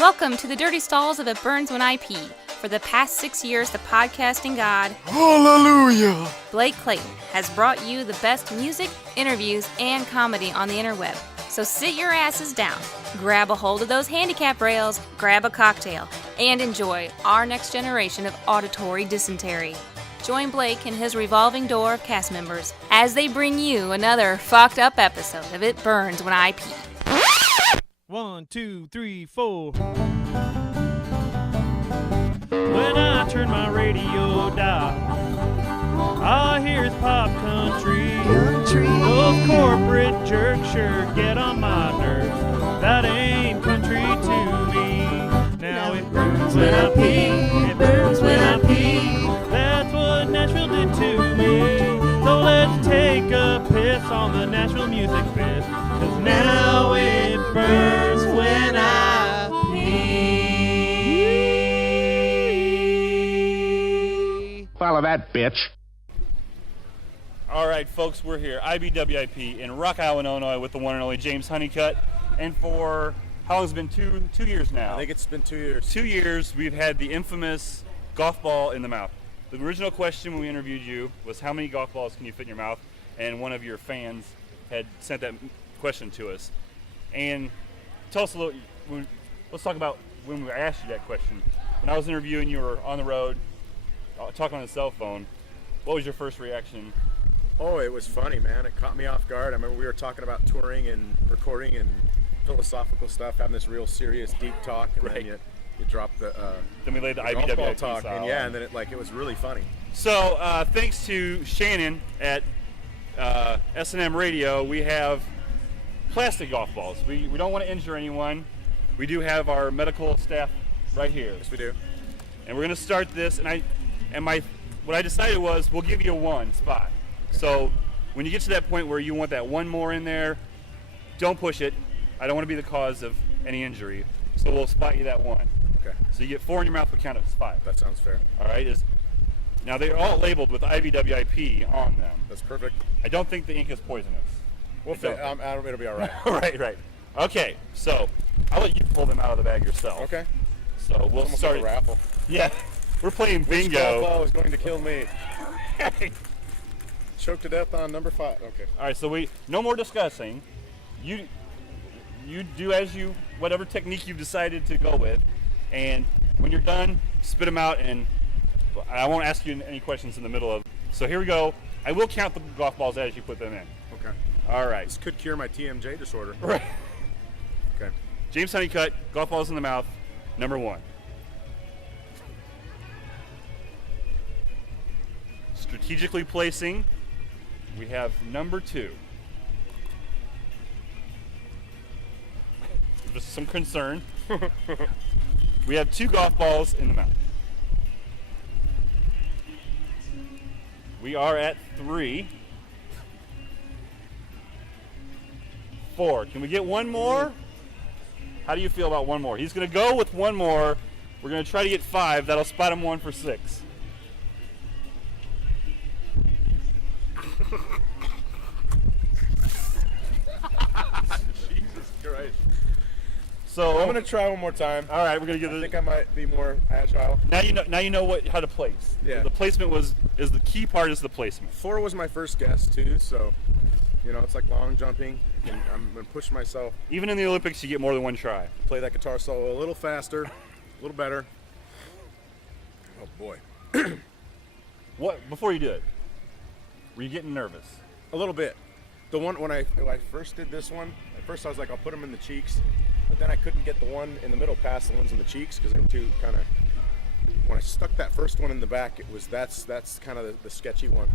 Welcome to the Dirty Stalls of It Burns When I Pee. For the past 6 years, the podcasting god, Hallelujah! Blake Clayton, has brought you the best music, interviews, and comedy on the interweb. So sit your asses down, grab a hold of those handicap rails, grab a cocktail, and enjoy our next generation of auditory dysentery. Join Blake and his revolving door of cast members as they bring you another fucked up episode of It Burns When I Pee. 1, 2, 3, 4. When I turn my radio dial, all I hear is pop country. Those corporate jerks sure get on my nerves. That ain't country to me. Now it burns when I pee. It burns when I pee. That's what Nashville did to me. So let's take a piss on the Nashville music biz. 'Cause now it burns when I pee. Follow that, bitch. All right, folks, we're here, IBWIP in Rock Island, Illinois, with the one and only James Hunnicutt. And for, how long has it been, two years now? I think it's been 2 years. 2 years, we've had the infamous golf ball in the mouth. The original question when we interviewed you was how many golf balls can you fit in your mouth? And one of your fans had sent that question to us. And tell us a little, let's talk about when we asked you that question. When I was interviewing you, were on the road, talking on the cell phone. What was your first reaction? Oh, it was funny, man. It caught me off guard. I remember we were talking about touring and recording and philosophical stuff, having this real serious, deep talk, and Right. then you drop the Then we laid the golf ball IBWIP talk, style and yeah, on. and then it was really funny. So thanks to Shannon at S&M Radio, we have plastic golf balls. We don't want to injure anyone. We do have our medical staff right here. Yes, we do. And we're going to start this, what I decided was we'll give you one spot. So when you get to that point where you want that one more in there, don't push it. I don't want to be the cause of any injury. So we'll spot you that one. Okay, So you get 4 in your mouth, we count it as 5. that sounds fair. All right. Now they're all labeled with IBWIP on them. That's perfect. I don't think the ink is poisonous. It'll be all right. Right. Okay, so I'll let you pull them out of the bag yourself. Okay. So we'll Almost start. like a raffle. Yeah, we're playing Which golf bingo. ball is going to kill me? Choked to death on number 5. Okay. All right, so no more discussing. You do whatever technique you've decided to go with, and when you're done, spit them out, and I won't ask you any questions in the middle of. So here we go. I will count the golf balls as you put them in. Okay. All right. This could cure my TMJ disorder. Right. Okay. James Hunnicutt, golf balls in the mouth, number 1. Strategically placing, we have number 2. Just some concern. We have 2 golf balls in the mouth. We are at 3. 4. Can we get one more? How do you feel about one more? He's going to go with one more. We're going to try to get 5. That'll spot him 1 for 6. Jesus Christ. So I'm gonna try one more time. All right, we're going to get I think I might be more agile. Now you know how to place. Yeah. The placement is the key part is the placement. 4 was my first guess too, so it's like long jumping, and I'm gonna push myself. Even in the Olympics, you get more than one try. Play that guitar solo a little faster, a little better. Oh boy, What before you do it? Were you getting nervous? a little bit. The one when I first did this one, at first I was like, I'll put them in the cheeks, but then I couldn't get the one in the middle past the ones in the cheeks because they were too kind of. When I stuck that first one in the back, that's kind of the sketchy one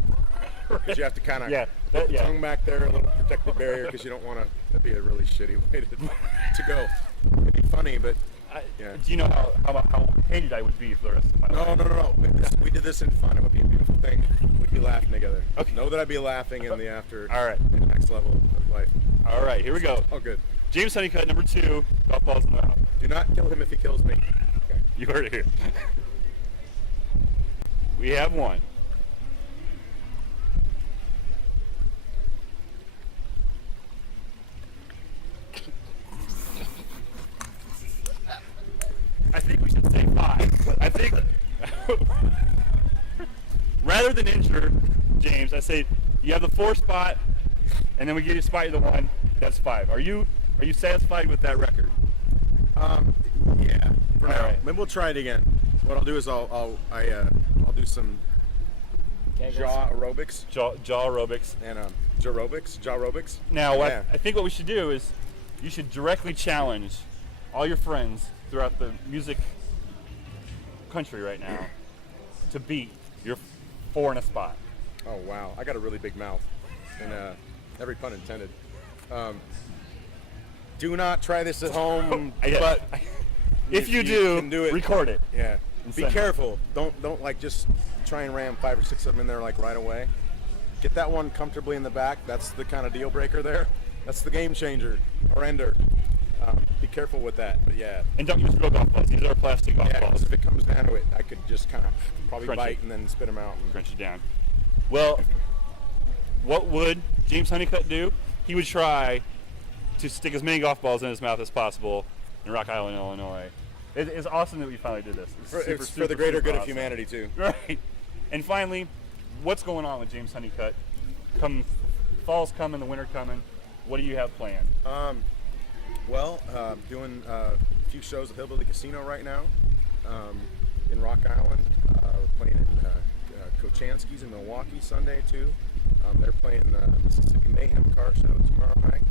because you have to kind of put the tongue back there, a little protective barrier because you don't want to. That'd be a really shitty way to go. It'd be funny, but yeah. Do you know how hated I would be for the rest of my life? No. We did this in fun. It would be a beautiful thing. We'd be laughing together. Okay. Know that I'd be laughing in the after. All right. The next level of life. All right, here we go. Oh, good. James Hunnicutt, number 2, golf balls in the mouth. Do not kill him if he kills me. Okay. You heard it here. We have 1. So I say you have the 4 spot, and then we give you a spot in the 1. That's 5. Are you satisfied with that record? Yeah. For now. right. Maybe we'll try it again. What I'll do is I'll do some jaw aerobics Jaw aerobics. and jaw aerobics. Now, Yeah. I think what we should do is you should directly challenge all your friends throughout the music country right now to beat your 4 in a spot. Oh wow, I got a really big mouth, and every pun intended. Do not try this at home, but If you can do it. record it. Yeah. And Be send it. careful. Don't like just try and ram 5 or 6 of them in there like right away. Get that one comfortably in the back. That's the kind of deal breaker there. That's the game changer or ender. Be careful with that. But yeah. And don't use real golf balls. These are plastic golf Yeah, 'cause balls. if it comes down to it, I could just kind of probably Crunch bite it. and then spit them out. And Crunch it down. Well, what would James Hunnicutt do? He would try to stick as many golf balls in his mouth as possible in Rock Island, Illinois. It's awesome that we finally did this. it's for the greater good of awesome. humanity too. Right. And finally, what's going on with James Hunnicutt? Fall's coming, the winter coming. What do you have planned? Doing a few shows at Hillbilly Casino right now in Rock Island. We're playing in Kochanski's in Milwaukee Sunday too. They're playing the Mississippi Mayhem Car Show tomorrow night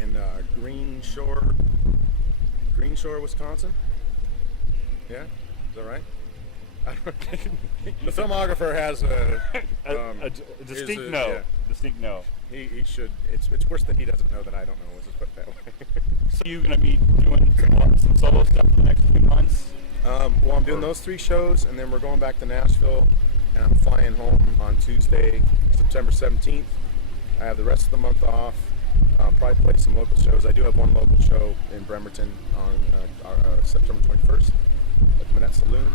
in Green Shore, Wisconsin. Yeah, is that right? The filmographer has A distinct no. yeah. Distinct no. He should. It's worse that he doesn't know that I don't know. Let's just put it that way. So you're going to be doing some solo stuff for the next few months? Well, I'm doing those 3 shows, and then we're going back to Nashville, and I'm flying home on Tuesday, September 17th. I have the rest of the month off. Probably play some local shows. I do have one local show in Bremerton on September 21st at the Manette Saloon.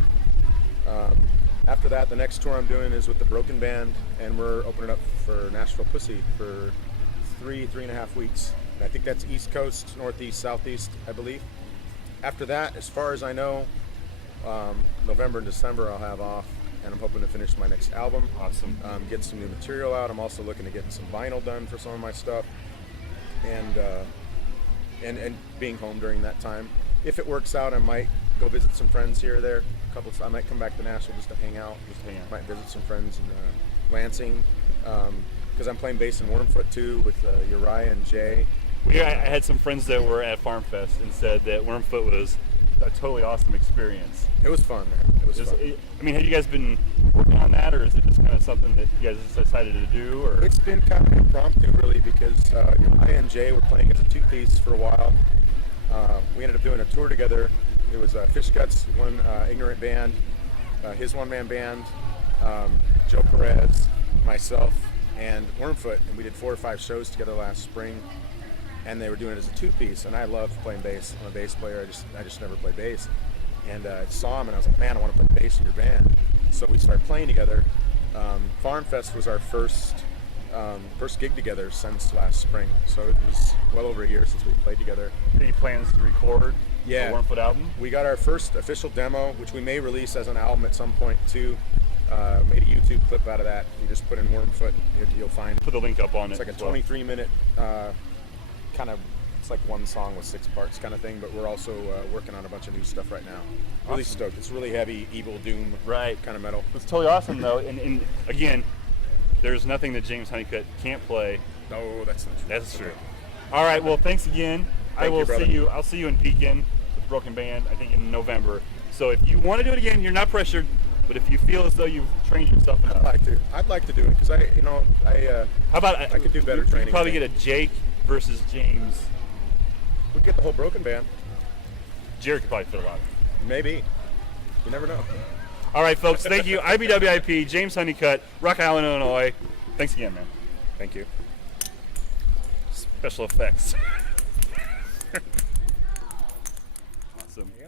After that, the next tour I'm doing is with the Broken Band, and we're opening up for Nashville Pussy for 3.5 weeks. And I think that's East Coast, Northeast, Southeast, I believe. After that, as far as I know, November and December I'll have off, and I'm hoping to finish my next album. Awesome. Get some new material out. I'm also looking to get some vinyl done for some of my stuff, and being home during that time. If it works out, I might go visit some friends here or there. I might come back to Nashville just to hang out. Might visit some friends in Lansing, because I'm playing bass in Wormfoot too with Uriah and Jay. I had some friends that were at Farm Fest and said that Wormfoot was a totally awesome experience. It was fun, man. It was fun. I mean, have you guys been working on that, or is it just kind of something that you guys decided to do? Or It's been kind of impromptu, really, because Uriah and Jay were playing as a 2-piece for a while. We ended up doing a tour together. It was Fish Guts, one ignorant band, his one-man band, Joe Perez, myself, and Wormfoot, and we did 4 or 5 shows together last spring. And they were doing it as a 2-piece, and I loved playing bass. I'm a bass player. I just never played bass. And I saw him, and I was like, man, I want to play bass in your band. So we started playing together. Farm Fest was our first gig together since last spring. So it was well over a year since we played together. any plans to record Yeah. the Wormfoot album? We got our first official demo, which we may release as an album at some point too. Made a YouTube clip out of that. You just put in Wormfoot, you'll find. Put the link up on It's it. like a as well. 23-minute kind of. It's like one song with 6 parts kind of thing. But we're also working on a bunch of new stuff right now. Really Awesome. stoked. It's really heavy, evil, doom, Right. kind of metal. It's totally awesome though, and again, there's nothing that James Hunnicutt can't play. No, that's not true. That's true. All right. Well, thanks again. I Thank will you, brother. see you. I'll see you in Beacon with Broken Band. I think in November. So if you want to do it again, you're not pressured. But if you feel as though you've trained yourself enough, I'd like to do it because how about I could do better you training, could probably I get a Jake versus James. we'd get the whole Broken Band. Jared could probably fit a lot. Maybe. You never know. All right, folks. Thank you. IBWIP, James Hunnicutt, Rock Island, Illinois. Thanks again, man. Thank you. Special effects. Awesome. Yeah.